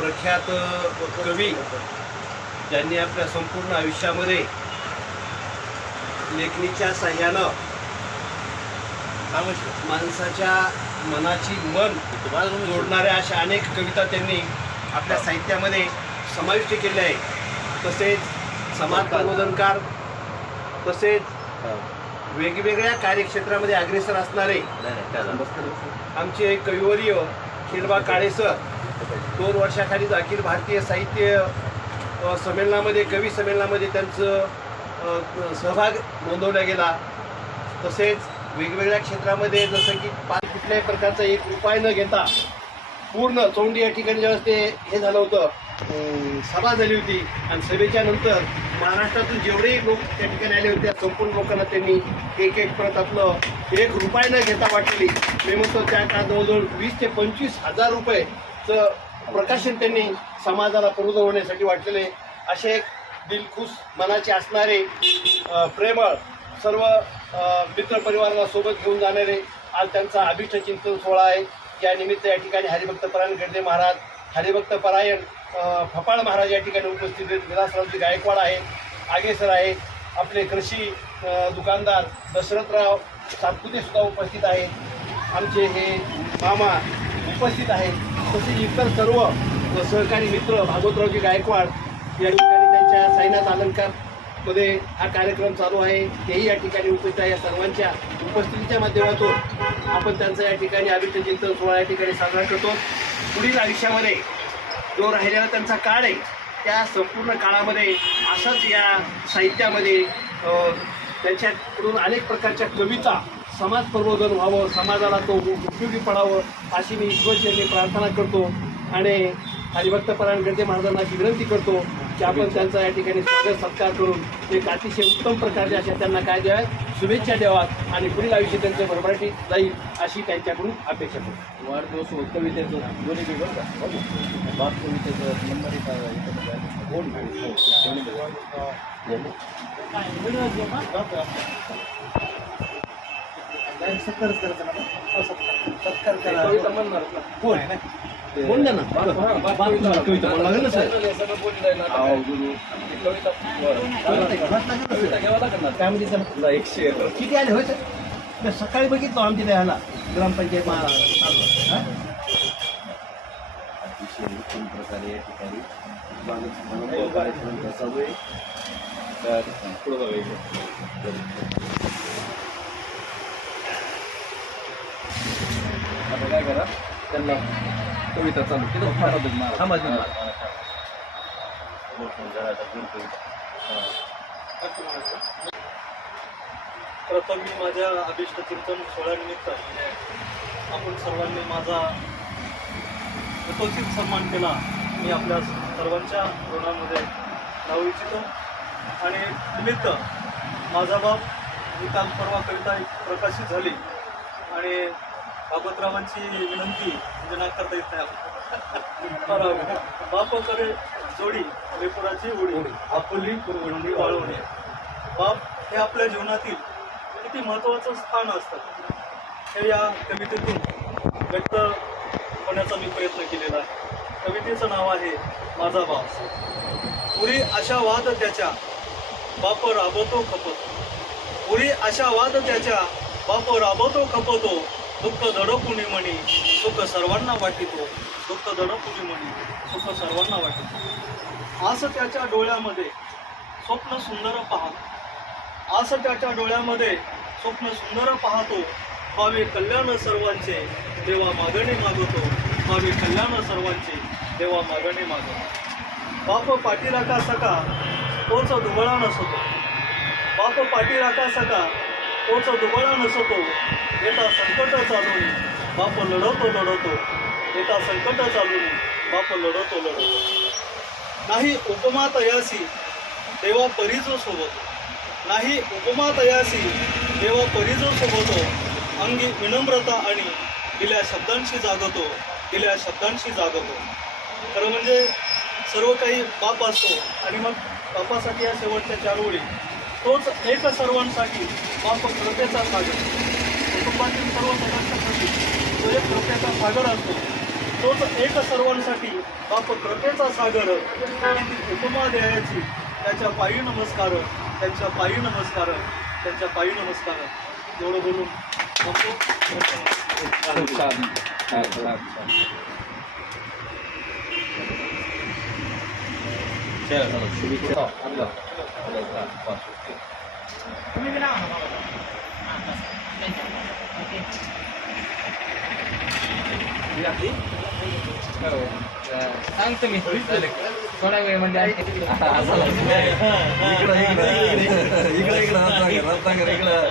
प्रख्यात कवी ज्यांनी आपल्या संपूर्ण आयुष्यामध्ये लेखणीच्या साह्यानं माणसाच्या मनाची मन जोडणाऱ्या अशा अनेक कविता त्यांनी आपल्या साहित्यामध्ये समाविष्ट केल्या आहे तसेच समाज प्रबोधनकार तसेच वेगवेगळ्या कार्यक्षेत्रामध्ये अग्रेसर असणारे आमचे कविवर्य खिरबा काळे सर दोन वर्षाखालीच अखिल भारतीय साहित्य संमेलनामध्ये कवी संमेलनामध्ये त्यांचं सहभाग नोंदवला गेला. तसेच वेगवेगळ्या क्षेत्रामध्ये जसं की पाच कुठल्याही प्रकारचा एक उपाय न घेता पूर्ण चौंडी या ठिकाणी ज्यावेळेस ते हे झालं होतं सभा झाली होती. आणि सभेच्या नंतर महाराष्ट्रातून जेवढेही लोक त्या ठिकाणी आले होते त्या संपूर्ण लोकांना त्यांनी एक एक परत आपलं एक रुपये न घेता वाटली मी म्हणतो त्या काळात जवळजवळ वीस ते पंचवीस हजार रुपये प्रकाशन त्यांनी समाजाला प्रबोधन होण्यासाठी वाटलेले असे एक दिलखुश मनाचे असणारे प्रेमळ सर्व मित्रपरिवाराला सोबत घेऊन जाणारे आज त्यांचा अभिष्ट चिंतन सोहळा आहे. या निमित्त या ठिकाणी हरिभक्त परायण गडदे महाराज हरिभक्त परायण फपाळ महाराज या ठिकाणी उपस्थित आहेत. विलासरावजी गायकवाड आहे आगेसर आहे आपले कृषी दुकानदार दशरथराव सातपुते सुद्धा उपस्थित आहेत. आमचे हे मामा उपस्थित आहेत. तसेच इतर सर्व सहकारी मित्र भागवतरावजी गायकवाड या ठिकाणी त्यांच्या साईनाथ अलंकारमध्ये हा कार्यक्रम चालू आहे. तेही या ठिकाणी उपस्थित आहे. या सर्वांच्या उपस्थितीच्या माध्यमातून आपण त्यांचा या ठिकाणी अभिष्ट चिंतन सोहळा या ठिकाणी साजरा करतो. पुढील आयुष्यामध्ये जो राहिलेला त्यांचा काळ आहे त्या संपूर्ण काळामध्ये असाच या साहित्यामध्ये त्यांच्याकडून अनेक प्रकारच्या कविता समाज प्रबोधन व्हावं समाजाला तो उपयोगी पडावं अशी मी ईश्वरचरणी प्रार्थना करतो आणि हरिभक्त परायण गर्दे महाराजांना विनंती करतो की आपण त्यांचा या ठिकाणी स्वागत सत्कार करून एक अतिशय उत्तम प्रकारचे अशा त्यांना काय द्याव्यात? शुभेच्छा द्यावात आणि पुढील आयुष्य त्यांचं भरभराटी जाईल अशी त्यांच्याकडून अपेक्षा करतो. वाढदिवस व कवितेचं दोन्ही बी बरं का? बाप कवितेचं नंबर एक हो, दोन्ही बी बरं. सत्कारच करायचं ना हो, सत्कार. सत्कार करा कविता म्हणणार ना. कोण ना हा, कविता. लागेल ना, साहेब? आहे ना. चालतंय का? वाटलं का तसं? ना किती आले होय सर मी सकाळी बघितलो आमच्या ह्याला ग्रामपंचायत महाराज हा? अतिशय उत्तम प्रकारे या ठिकाणी स्वागत समारंभ कार्यक्रम चालू आहे तर पुढं बघायचं आता काय करा त्यांना कविता चालू केलं. प्रथम मी माझ्या अभिष्ट चिंतन सोहळ्यानिमित्त आपण सर्वांनी माझा यथोचित सन्मान केला. मी आपल्या सर्वांच्या ऋणामध्ये राहू इच्छितो. आणि निमित्त माझा बाप ही काल परवा कविता प्रकाशित झाली. आणि भागवतरावांची विनंती म्हणजे नाकारता येत नाही. बाप करे जोडी लेपुराची उडी आपुली पुरवणी वाळवणे. बाप हे आपल्या जीवनातील किती महत्त्वाचं स्थान असतं. हे या कवितेतून व्यक्त होण्याचा मी प्रयत्न केलेला आहे. कवितेचं नाव आहे माझा बाप. पुरी अशा वाद त्याच्या बाप राबवतो खपतो. पुरी अशा वाद त्याच्या बाप राबवतो खपतो. दुःख दडपुनी म्हणी? सुख सर्वांना वाटितो. दुःख दडपुनी म्हणी? सुख सर्वांना वाटितो. आस त्याच्या डोळ्यामध्ये स्वप्न सुंदर पाहतो आस त्याच्या डोळ्यामध्ये स्वप्न सुंदर पाहतो. पावे कल्याण सर्वांचे देवा मागणे मागवतो पावे कल्याण सर्वांचे देवा मागणे मागवतो बाप पाठीराखा सका तोच दुबळा नसतो. बाप पाठीराखा सका तोच दुबळा नसतो येता संकट चालून बाप लढवतो लढवतो. येता संकट चालून बाप लढवतो लढवतो. नाही उपमा तयासी देवा परीज सोबत. नाही उपमा तयासी देवा परीज सोबतो. अंगी विनम्रता आणि दिल्या शब्दांशी जागतो दिल्या शब्दांशी जागतो. खरं म्हणजे सर्व काही बाप असतो आणि मग बापासाठी या शेवटच्या चार ओळी. तोच एक सर्वांसाठी बाप कृपेचा सागर. कुटुंबातील सर्व सदस्यांसाठी तो एक कृपेचा सागर असतो. तोच एक सर्वांसाठी बाप कृपेचा सागर. उपमा द्यायची. त्याच्या पायी नमस्कार. त्यांच्या पायी नमस्कार. त्यांच्या पायी नमस्कार. एवढं बोलून थांबतो. धन्यवाद. शुभेच्छा आपलं आपलं पाच सांगतो मी थोडा वेळ म्हणजे इकडं इकडं इकडं इकडं